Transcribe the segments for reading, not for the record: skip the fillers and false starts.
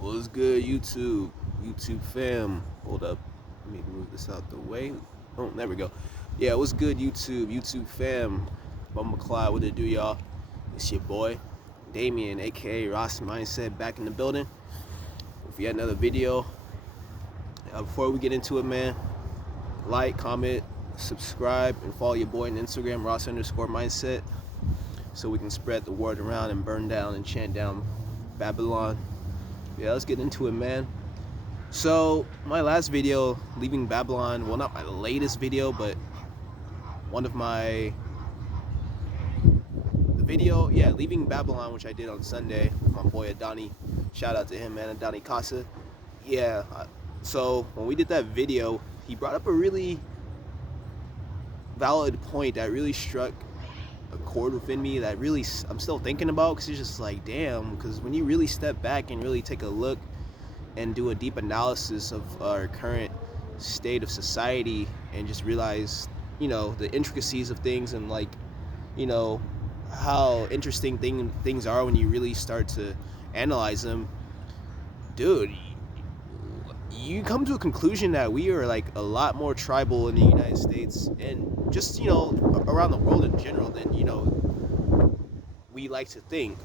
What's good, YouTube? YouTube fam. Hold up. Let me move this out the way. Oh, there we go. Yeah, what's good, YouTube? YouTube fam. Bumba Clyde, what it do, y'all? It's your boy, Damien, aka Ross Mindset, back in the building with yet another video. Before we get into it, man, like, comment, subscribe, and follow your boy on Instagram, Ross_Mindset, so we can spread the word around and burn down and chant down Babylon. Yeah, let's get into it, man. So my last video, leaving Babylon, well, not my latest video, but one of my leaving Babylon, which I did on Sunday with my boy Adani. Shout out to him, man. Adani Casa. Yeah, so when we did that video, he brought up a really valid point that really struck a chord within me that really I'm still thinking about, because it's just like, damn, because when you really step back and really take a look and do a deep analysis of our current state of society and just realize, the intricacies of things, and how interesting things are when you really start to analyze them, dude, you come to a conclusion that we are like a lot more tribal in the United States and just, around the world in general than, we like to think.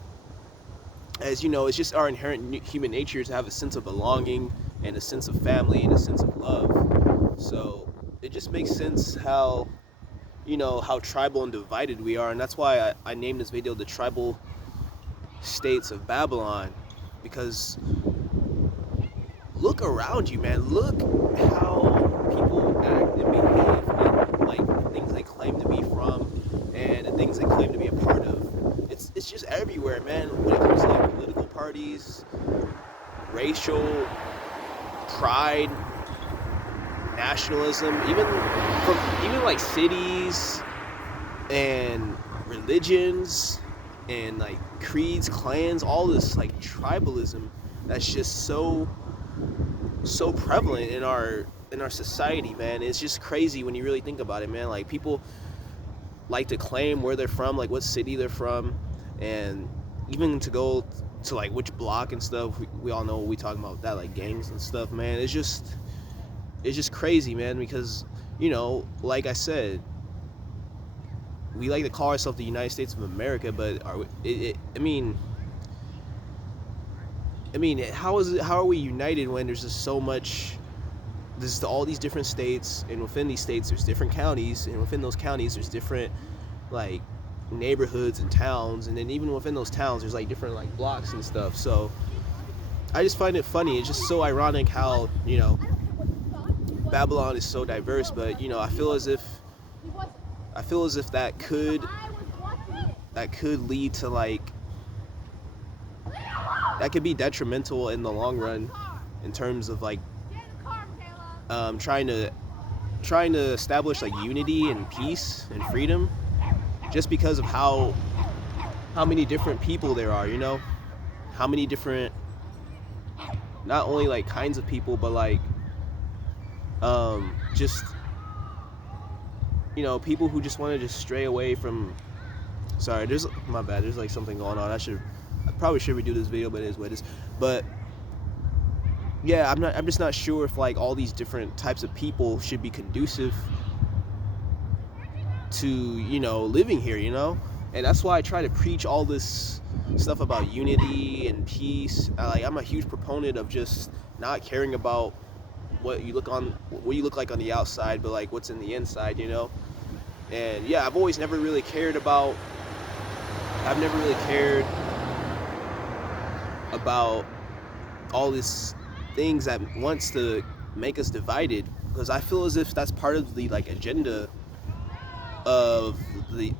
As you know, it's just our inherent human nature to have a sense of belonging and a sense of family and a sense of love. So it just makes sense how tribal and divided we are, and that's why I named this video the Tribal States of Babylon. Because look around you, man. Look how people act and behave, and like the things they claim to be from and the things they claim to be a part of. It's just everywhere, man. When it comes to like political parties, racial pride, nationalism, even like cities and religions and like creeds, clans, all this like tribalism that's just so prevalent in our society, man. It's just crazy when you really think about it, man. Like, people like to claim where they're from, like what city they're from, and even to go to like which block and stuff. We all know what we talking about with that, like gangs and stuff, man. It's just crazy, man, because like I said, we like to call ourselves the United States of America, but how are we united when there's just so much? There's all these different states, and within these states there's different counties, and within those counties there's different like neighborhoods and towns, and then even within those towns there's like different like blocks and stuff. So I just find it funny. It's just so ironic how Babylon is so diverse, but I feel as if that could lead to like, that could be detrimental in the long run in terms of like trying to establish like unity and peace and freedom, just because of how many different people there are, how many different, not only like kinds of people, but like just people who just want to just stray away from. Sorry, there's like something going on. I probably should redo this video, but it is what it is. But yeah, I'm just not sure if like all these different types of people should be conducive to living here, and that's why I try to preach all this stuff about unity and peace. I'm a huge proponent of just not caring about what you look like on the outside, but like what's in the inside, And yeah, I've never really cared about all these things that wants to make us divided, because I feel as if that's part of the like agenda of the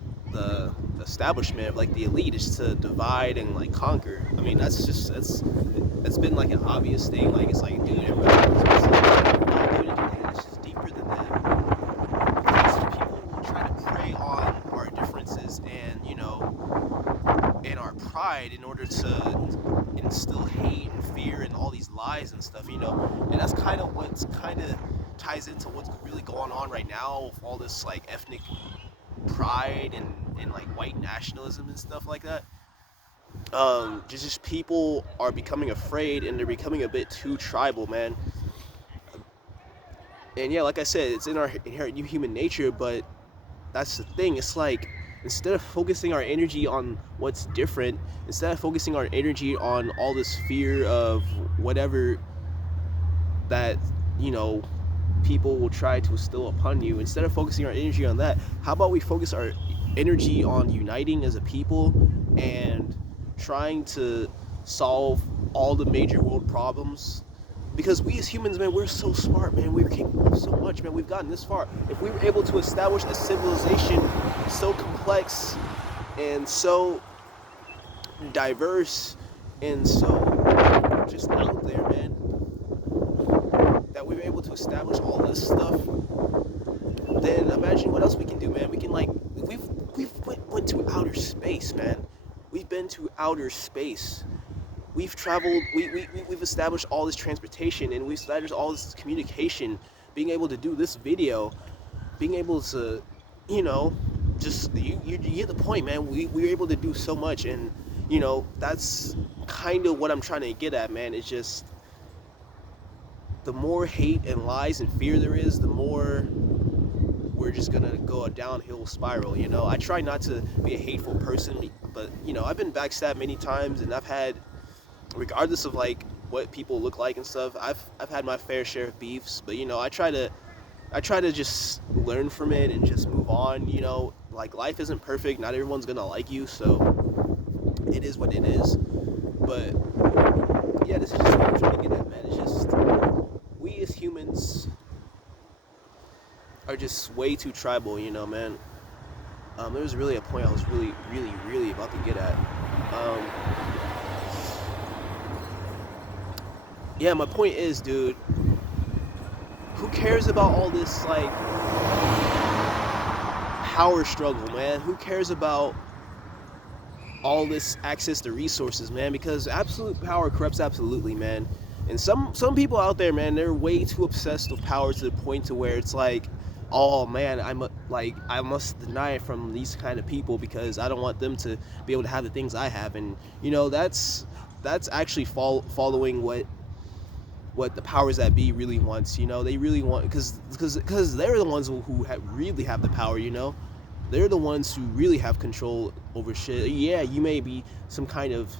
establishment, of like the elite, is to divide and like conquer. I mean, that's been like an obvious thing. Like, it's like, dude, it's just deeper than that. Because people will try to prey on our differences and and our pride in order to instill hate and fear and all these lies and stuff, and that's kind of ties into what's really going on right now with all this like ethnic pride and like white nationalism and stuff like that. Just people are becoming afraid and they're becoming a bit too tribal, man. And yeah, like I said, it's in our inherent human nature, but that's the thing. It's like instead of focusing our energy on what's different, instead of focusing our energy on all this fear of whatever that, you know, people will try to instill upon you, instead of focusing our energy on that, how about we focus our energy on uniting as a people and trying to solve all the major world problems? Because we as humans, man, we're so smart, man. We're capable of so much, man. We've gotten this far. If we were able to establish a civilization so complex and so diverse and so just out there, man, that we were able to establish all this stuff, then imagine what else we can do, man. We can like went to outer space, man. We've been to outer space. We've traveled. We've established all this transportation and we've established all this communication. Being able to do this video, being able to, you know, just you get the point, man. We're able to do so much, and you know that's kind of what I'm trying to get at, man. It's just the more hate and lies and fear there is, the more we're just gonna go a downhill spiral. You know, I try not to be a hateful person, but you know, I've been backstabbed many times, and I've had, regardless of like what people look like and stuff, I've had my fair share of beefs. But you know, I try to just learn from it and just move on. You know, like life isn't perfect. Not everyone's gonna like you, so it is what it is. But yeah, this is just what I'm trying to get at, man. It's just we as humans are just way too tribal, you know, man. There was really a point I was really about to get at. Um, yeah, my point is, dude, who cares about all this, like, power struggle, man? Who cares about all this access to resources, man? Because absolute power corrupts absolutely, man. And some people out there, man, they're way too obsessed with power to the point to where it's like, oh man, I must deny it from these kind of people because I don't want them to be able to have the things I have. And you know, that's actually following what the powers that be really wants. You know, they really want, because they're the ones who really have the power. You know, they're the ones who really have control over shit. Yeah, you may be some kind of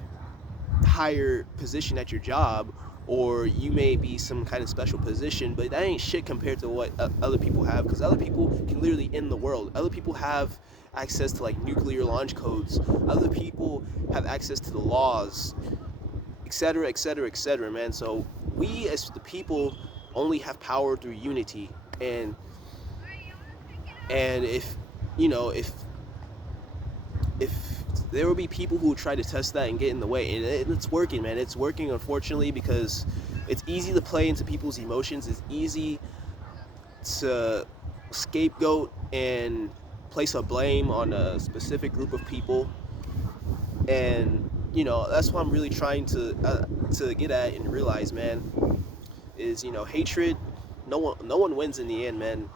higher position at your job, or you may be some kind of special position, but that ain't shit compared to what other people have, because other people can literally end the world. Other people have access to like nuclear launch codes. Other people have access to the laws, etc., etc., etc., man. So we as the people only have power through unity. And if, you know, if there will be people who try to test that and get in the way, and it's working, man. It's working, unfortunately, because it's easy to play into people's emotions. It's easy to scapegoat and place a blame on a specific group of people. And you know, that's what I'm really trying to get at and realize, man, is, you know, hatred, no one wins in the end, man.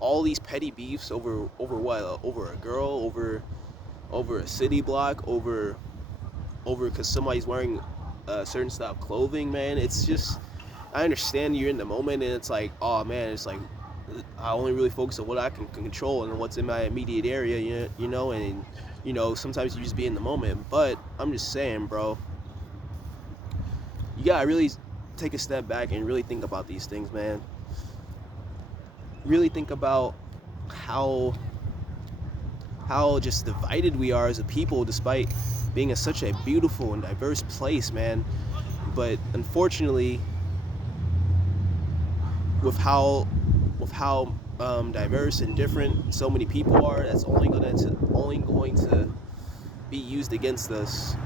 All these petty beefs over what? Over a girl, over a city block, over because somebody's wearing a certain style of clothing, man. It's just, I understand you're in the moment and it's like, oh man, it's like I only really focus on what I can control and what's in my immediate area, you know, and you know, sometimes you just be in the moment. But I'm just saying, bro, you gotta really take a step back and really think about these things, man. Really think about how just divided we are as a people, despite being such a beautiful and diverse place, man. But unfortunately, with how diverse and different so many people are, that's only going to be used against us.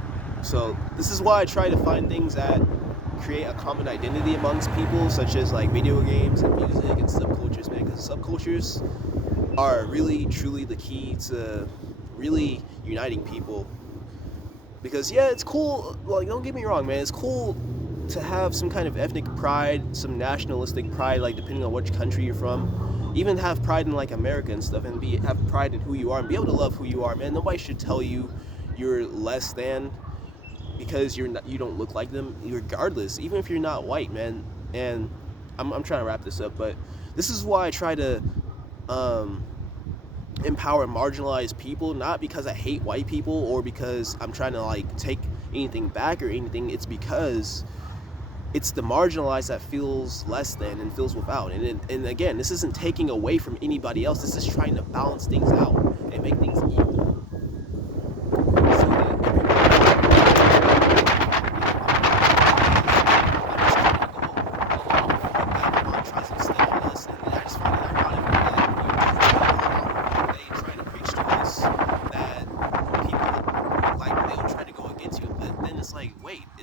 So this is why I try to find things that create a common identity amongst people, such as like video games and music and subcultures, man. Because subcultures are really truly the key to really uniting people. Because yeah, it's cool, like, don't get me wrong, man, it's cool to have some kind of ethnic pride, some nationalistic pride, like depending on which country you're from. Even have pride in like America and stuff, and have pride in who you are and be able to love who you are, man. Nobody should tell you you're less than. because you don't look like them, regardless, even if you're not white, man. And I'm trying to wrap this up, but this is why I try to um, empower marginalized people, not because I hate white people or because I'm trying to like take anything back or anything. It's because it's the marginalized that feels less than and feels without. And again, this isn't taking away from anybody else. This is trying to balance things out and make things equal. So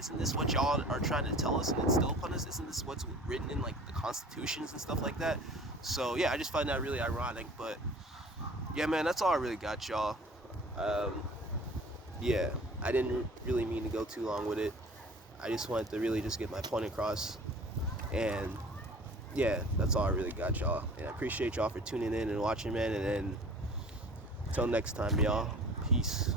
isn't this what y'all are trying to tell us and instill upon us? Isn't this what's written in like the constitutions and stuff like that? So yeah, I just find that really ironic. But yeah, man, that's all I really got, y'all. Um, yeah, I didn't really mean to go too long with it. I just wanted to really just get my point across. And yeah, that's all I really got, y'all. And I appreciate y'all for tuning in and watching, man. And then until next time, y'all. Peace.